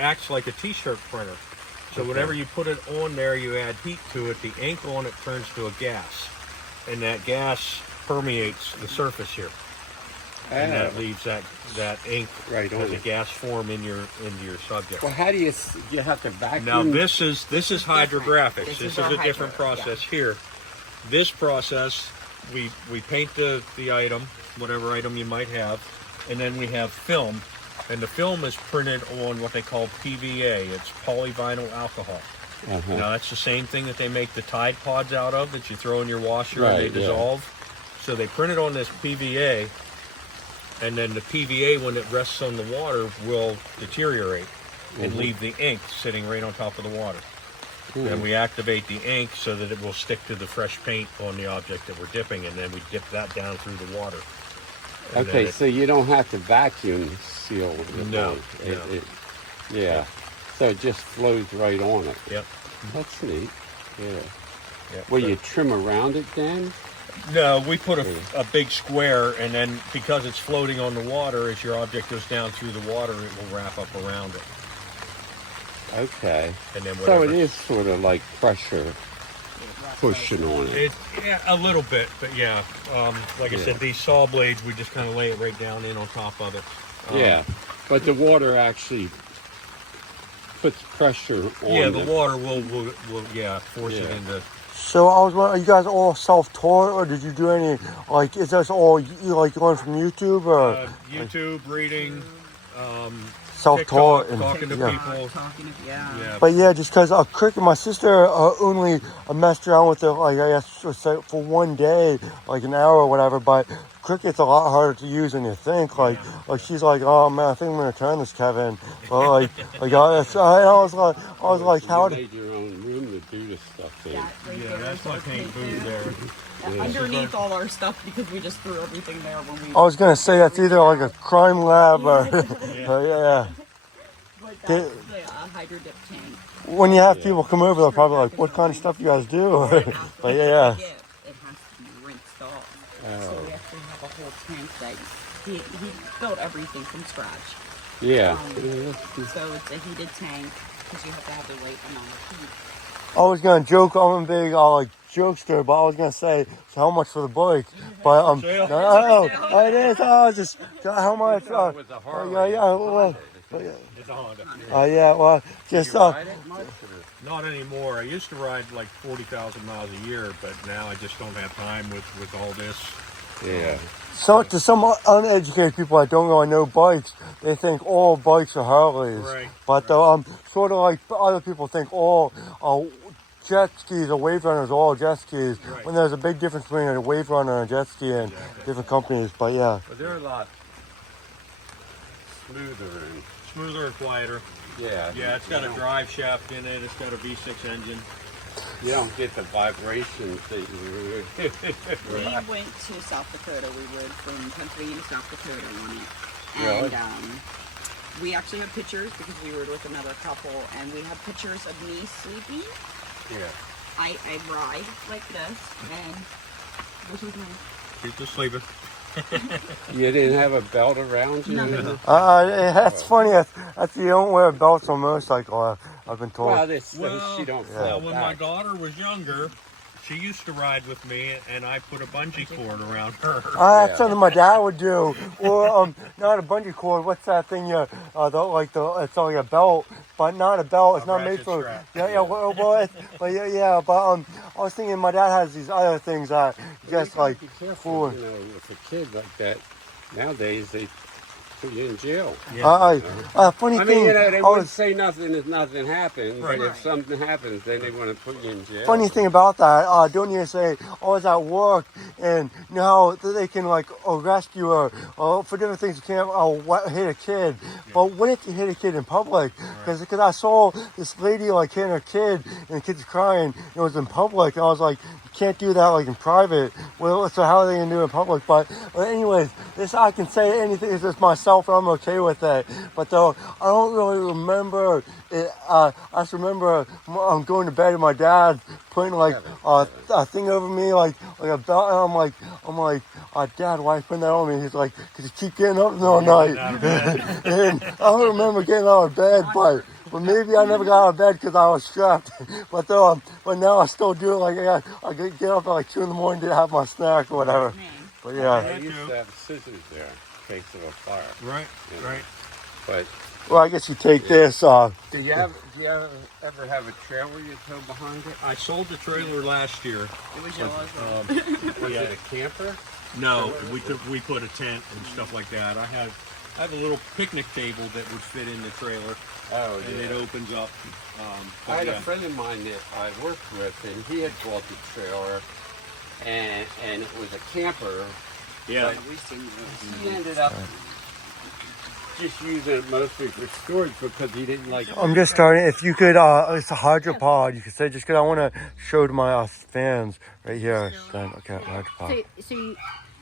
acts like a t-shirt printer. So whenever you put it on there, you add heat to it, the ink on it turns to a gas. And that gas permeates the surface here. And that leaves that ink right on as a gas form into your subject. Well, how do you have to vacuum? Now this is hydrographics. This This is is our a different process here. This process, we paint the item, whatever item you might have, and then we have film, and the film is printed on what they call PVA. It's polyvinyl alcohol. Now that's the same thing that they make the Tide Pods out of that you throw in your washer and they dissolve. So they print it on this PVA, and then the PVA, when it rests on the water, will deteriorate and leave the ink sitting right on top of the water. And we activate the ink so that it will stick to the fresh paint on the object that we're dipping, and then we dip that down through the water. And okay, so you don't have to vacuum seal the No, paint. Yeah. So it just flows right on it. Yep. That's neat. Yeah. Yep. Will you trim around it then? No, we put a big square, and then because it's floating on the water, as your object goes down through the water, it will wrap up around it. Okay. And then so it is sort of like pressure pushing on it. Yeah, a little bit, but yeah. Like I said, these saw blades, we just kind of lay it right down in on top of it. Yeah, but the water actually puts pressure on Yeah, the water will force it into... So I was wondering, are you guys all self-taught, or did you do any, like, is this all you like learn from YouTube, or? YouTube, reading, self-taught. TikTok, talking to people. Yeah. But yeah, just because cricket, my sister only messed around with it, like, I guess, for one day, like an hour or whatever, but cricket's a lot harder to use than you think. Like she's like, oh man, I think I'm gonna turn this, Kevin. But I was like, how? You made your own room to do this stuff in. Yeah, that's my paint booth there. Underneath all our stuff, because we just threw everything there when we... I was gonna say that's either like a crime lab or yeah. But that's the hydro dip tank. When you have people come over, they're probably like, what kind of stuff you guys do? But yeah. It has to be rinsed off. So we actually have a whole tank that he built everything from scratch. Yeah. So it's a heated tank, because you have to have the right amount of heat. I was gonna joke, I'm a big like jokester, but I was gonna say so how much for the bike, but no, it is. Just how much? It's a Honda. It's a Honda. Yeah, well, just Not anymore. I used to ride like 40,000 miles a year, but now I just don't have time with all this. Yeah. So to some uneducated people that don't really know bikes, they think all bikes are Harleys. Right. But sort of like other people think all jet skis or wave runners are all jet skis. Right. When there's a big difference between a wave runner and a jet ski and different companies. But yeah. But they're a lot smoother and quieter. yeah. Yeah, it's got a drive shaft in it. It's got a V6 engine. You don't get the vibrations that you We went to South Dakota. We rode from Pennsylvania to South Dakota on it. Really? And we actually have pictures, because we rode with another couple, and we have pictures of me sleeping. Yeah. I ride like this, and this is me. She's just sleeping. You didn't have a belt around you? That's funny. That's you don't wear belts on motorcycle. I've been told. Well, she don't when my daughter was younger, she used to ride with me, and I put a bungee cord around her. That's something my dad would do. Or not a bungee cord. What's that thing? It's like a belt, but not a belt. It's not made for. Strap. Yeah. Well, but I was thinking my dad has these other things that just like be careful, with a kid like that. Nowadays, they put you in jail. Funny I thing. mean, they wouldn't say nothing if nothing happens. Right. But if something happens, then they want to put you in jail. Funny thing about that, don't you say, I was at work, and you know how they can like arrest you or for different things. You can't hit a kid, but when did you hit a kid in public? Because I saw this lady like hitting her kid, and the kid's crying. It was in public, and I was like, you can't do that like in private. Well, so how are they gonna do it in public? But anyways, this I can say anything. It's just myself, and I'm okay with it. But though I don't really remember it. I just remember I'm going to bed and my dad putting like a thing over me, like a belt, and I'm like, Dad, why are you putting that on me? He's like, 'cause you keep getting up in the middle of the night. And I don't remember getting out of bed, but maybe I never got out of bed because I was strapped. But now I still do it. Like I get up at like 2 in the morning to have my snack or whatever. But yeah. I used to have scissors there in case of a fire. Right, you know. right. But Well, I guess you take this. do you ever have a trailer you tow behind it? I sold the trailer last year. It was yours. Was it a camper? No, we put a tent and stuff like that. I have a little picnic table that would fit in the trailer, Oh, and it opens up. I had a friend of mine that I worked with, and he had bought the trailer, and it was a camper. Yeah. But he ended up just using it mostly for storage because he didn't like. I'm just starting. If you could, it's a hydropod. You could say just because I want to show to my fans right here. Then, okay, hydropod.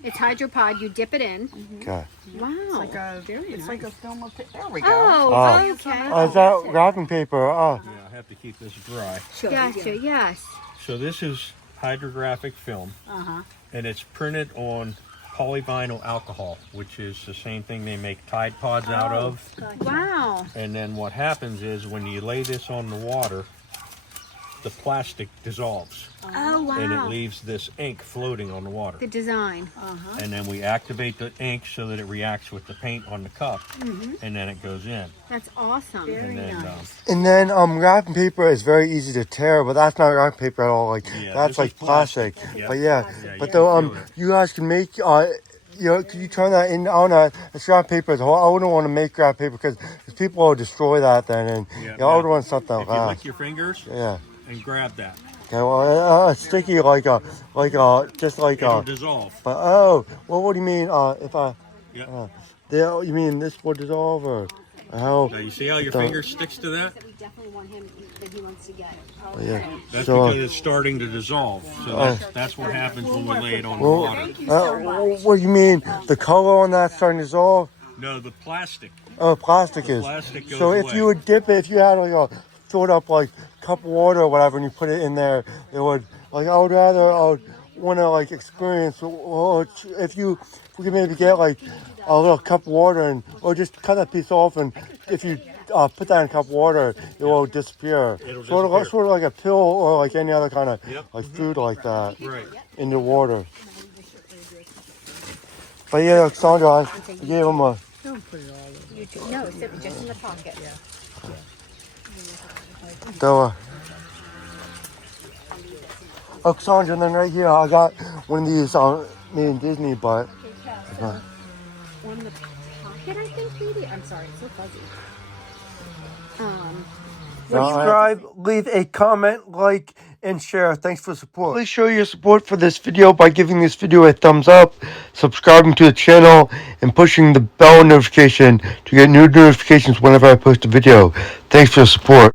It's hydropod. You dip it in. Okay. Wow. It's like a film of there we go. Oh, okay. Oh, is that wrapping paper? Oh, Yeah, I have to keep this dry. Gotcha. Yes. So this is hydrographic film, and it's printed on polyvinyl alcohol, which is the same thing they make Tide Pods out of. Wow. And then what happens is when you lay this on the water, the plastic dissolves, Oh, wow. and it leaves this ink floating on the water. The design. And then we activate the ink so that it reacts with the paint on the cup, and then it goes in. That's awesome. And then and then wrapping paper is very easy to tear, but that's not wrapping paper at all. Like Yeah, that's this like is plastic. plastic. Yeah. But yeah, Yeah, but you though can feel it. you guys can make could you turn that in on it's wrapping paper as a whole? I wouldn't want to make wrapping paper because people will destroy that then, and I would want something if like you that. lick your fingers Yeah. and grab that, Okay, well, sticky just like it'll dissolve. But what do you mean? If I Yeah. you mean this will dissolve or how? Now you see how your Don't- finger sticks to that? That we definitely want him that he wants to get. Yeah. That's So, because it's starting to dissolve. So that's what happens when we lay it on the well, water. what do you mean? The color on that starting to dissolve? No, the plastic. Oh, plastic is. Plastic goes So if away. you would dip it, if you had filled up like cup of water or whatever, and you put it in there, it would I would want to experience. Or if we could maybe get like a little cup of water or just cut that piece off, and if you put that in a cup of water, it will disappear. It'll sort disappear. of like a pill or like any other kind of Yep. like food like that Right. in the water. But yeah, Alexandra, I gave him a. No, just in the pocket. So, Alexandra, and then right here I got one of these made in Disney, but On the pocket, I think, maybe. I'm sorry, it's so fuzzy. subscribe, leave a comment, like, and share. Thanks for the support. Please show your support for this video by giving this video a thumbs up, subscribing to the channel, and pushing the bell notification to get new notifications whenever I post a video. Thanks for the support.